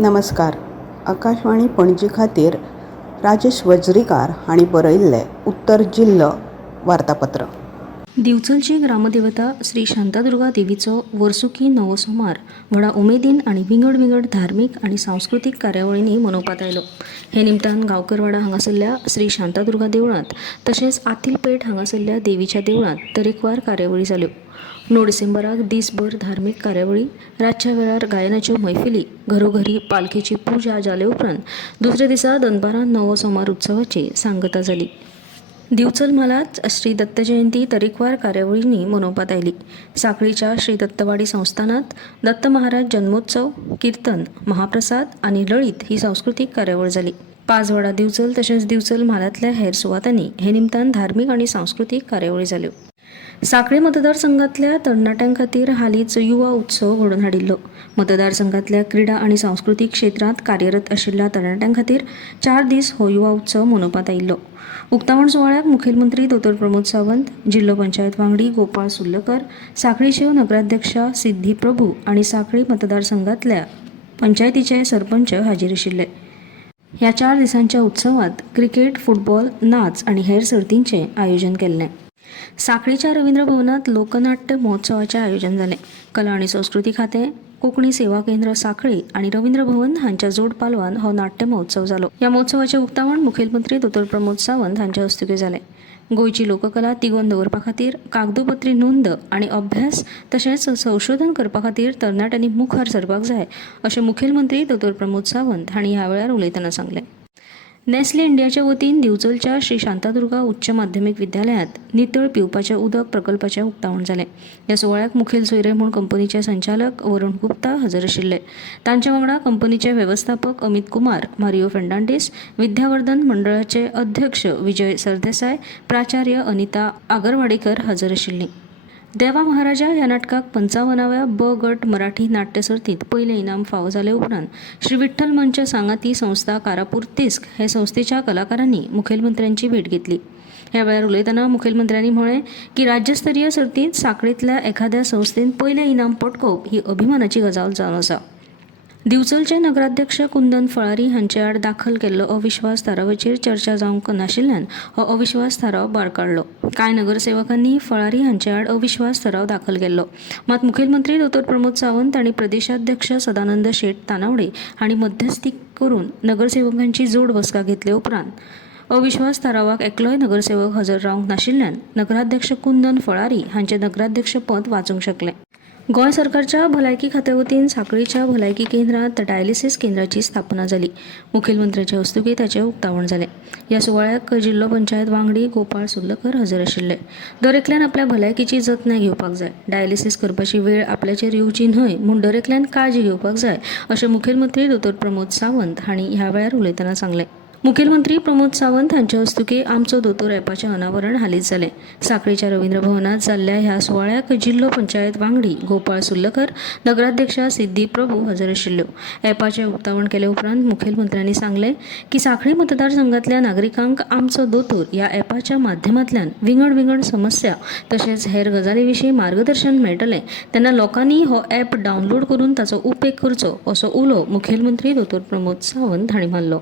नमस्कार. आकाशवाणी पणजी खातीर राजेश वज्रीकार हांणी बरयल्लें उत्तर जिल्लो वार्तापत्र. दिवचलची ग्रामदेवता श्री शांतादुर्गा देवीचो वर्सुकी नवो सोमार व्हडा उमेदीन आनी विंगड धार्मीक आनी सांस्कृतीक कार्यावळींनी मनोवपात आयलो. हे निमतान गांवकरवाडा हांगासरल्या श्री शांतादुर्गा देवळांत तशेंच आतीलपेट हांगासरल्या देवीच्या देवळांत तरेकवार कार्यावळी जाल्यो. 9 डिसेंबराक दिसभर धार्मीक कार्यावळी, रातच्या वेळार गायनाच्यो मैफिली, घरोघरी पालखेची पुजा जाले उपरांत दुसऱ्या दिसा दनपारां नवो सोमार उत्सवाची सांगता जाली. दिवचल म्हालात श्री दत्त जयंती तरेकवार कार्यावळींनी मनोवपात आयली. सांखळीच्या श्री दत्तवाडी संस्थानात दत्त महाराज जन्मोत्सव, कीर्तन, महाप्रसाद आनी लळीत ही सांस्कृतीक कार्यावळ जाली. पाजवाडा दिवचल तशेंच दिवचल म्हालांतल्या हेर सुवातांनी हे निमतान धार्मीक आनी सांस्कृतीक कार्यावळी जाल्यो. सांखळी मतदारसंघातल्या तरणाट्यां खातीर हालींच युवा उत्सव घडोवन हाडिल्लो. मतदारसंघातल्या क्रीडा आनी सांस्कृतीक क्षेत्रांत कार्यरत आशिल्ल्या तरणाट्यां खातीर 4 दीस हो युवा उत्सव मनोवपात आयिल्लो. उक्तावण सुवाळ्याक मुखेलमंत्री दोतोर प्रमोद सावंत, जिल्लो पंचायत वांगडी गोपाळ सुर्लकर, सांखळीच्यो नगराध्यक्षा सिद्धी प्रभू आनी सांखळी मतदारसंघातल्या पंचायतीचे सरपंच हाजीर आशिल्ले. ह्या 4 दिसांच्या उत्सवात क्रिकेट, फुटबॉल, नाच आनी हेर सर्तींचें आयोजन केल्लें. सांखळीच्या रवींद्र भवनात लोकनाट्य महोत्सवाचें आयोजन जालें. कला आनी संस्कृती खातें, कोंकणी सेवा केंद्र सांखळी आनी रवींद्र भवन हांच्या जोड पालवान हो नाट्य महोत्सव जालो. ह्या महोत्सवाचें उक्तावण मुखेलमंत्री दोतोर प्रमोद सावंत हांच्या हस्तुकीं जालें. गोंयची लोककला तिगोवन दवरपा खातीर कागदोपत्री नोंद आनी अभ्यास तशेंच संशोधन करपा खातीर तरणाट्यांनी मुखार सरपाक जाय अशें मुखेलमंत्री दोतोर प्रमोद सावंत हांणी ह्या वेळार उलयतना सांगलें. नेस्ले इंडियाच्या वतीन दिवचलच्या श्री शांतादुर्गा उच्च माध्यमीक विद्यालयांत नितळ पिवपाचें उदक प्रकल्पाचें उक्तावण जालें. ह्या सुवाळ्याक मुखेल सोयरे म्हूण कंपनीचे संचालक वरुण गुप्ता हजर आशिल्ले. तांचे वांगडा कंपनीचे वेवस्थापक अमित कुमार, मारियो फेर्नांडीस, विद्यावर्धन मंडळाचे अध्यक्ष विजय सरदेसाय, प्राचार्य अनिता आगरवाडीकर हजर आशिल्लीं. देवा महाराजा ह्या नाटकाक 55व्या ब गट मराठी नाट्य सर्तींत पयलें इनाम फावो जाले उपरांत श्री विठ्ठल मंच सांगाती संस्था कारापूर तिस्क हे संस्थेच्या कलाकारांनी मुखेलमंत्र्यांची भेट घेतली. ह्या वेळार उलयतना मुखेलमंत्र्यांनी म्हळें की राज्यस्तरीय सर्तींत सांखळींतल्या एखाद्या संस्थेन पयलें इनाम पटकोवप ही अभिमानाची गजाल जावन आसा. दिवचलचे नगराध्यक्ष कुंदन फळारी हांचे आड दाखल केल्लो अविश्वास थारावाचेर चर्चा जावंक नाशिल्ल्यान हो अविश्वास थाराव भायर काडलो. कांय नगरसेवकांनी फळारी हांचे आड अविश्वास थाराव दाखल केल्लो. मात मुखेलमंत्री दोतोर प्रमोद सावंत आनी प्रदेशाध्यक्ष सदानंद शेट तानावडे हांणी मध्यस्थी करून नगरसेवकांची जोड बसका घेतले उपरांत अविश्वास थारावाक एकलोय नगरसेवक हजर रावंक नाशिल्ल्यान नगराध्यक्ष कुंदन फळारी हांचें नगराध्यक्ष पद वाचूंक शकलें. गोंय सरकारच्या भलायकी खात्या वतीन सांखळीच्या भलायकी केंद्रांत डायलिसीस केंद्राची स्थापना जाली. मुखेलमंत्र्याचे हस्तुकीं ताचें उक्तावण जालें. ह्या सुवाळ्याक जिल्लो पंचायत वांगडी गोपाळ सुर्लकर हजर आशिल्ले. दर एकल्यान आपल्या भलायकीची जतनाय घेवपाक जाय. डायलिसीस करपाची वेळ आपल्याचेर येवची न्हय म्हूण दर एकल्यान काळजी घेवपाक जाय अशें मुखेलमंत्री दोतोर प्रमोद सावंत हांणी ह्या वेळार उलयतना सांगलें. मुखेलमंत्री प्रमोद सावंत हांचे हस्तुकीं आमचो दोतोर एपाचें अनावरण हालींच जालें. सांखळीच्या रवींद्र भवनात जाल्ल्या ह्या सुवाळ्याक जिल्लो पंचायत वांगडी गोपाळ सुर्लकर, नगराध्यक्षा सिद्धी प्रभू हजर आशिल्ल्यो. एपाचें उक्तावण केले उपरांत मुखेलमंत्र्यांनी सांगलें की सांखळी मतदारसंघातल्या नागरिकांक आमचो दोतोर ह्या एपाच्या माध्यमांतल्यान विंगड समस्या तशेंच हेर गजाली विशीं मार्गदर्शन मेळटलें तेन्ना लोकांनी हो एप डावनलोड करून ताचो उपेग करचो असो उलो मुखेलमंत्री दोतोर प्रमोद सावंत हांणी मारलो.